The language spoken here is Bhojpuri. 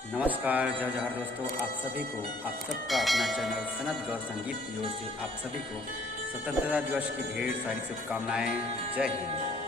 नमस्कार जय जहर दोस्तों, आप सभी को आप सबका अपना चैनल सनत गौर संगीत की ओर से आप सभी को स्वतंत्रता दिवस की ढेर सारी शुभकामनाएं। जय हिंद।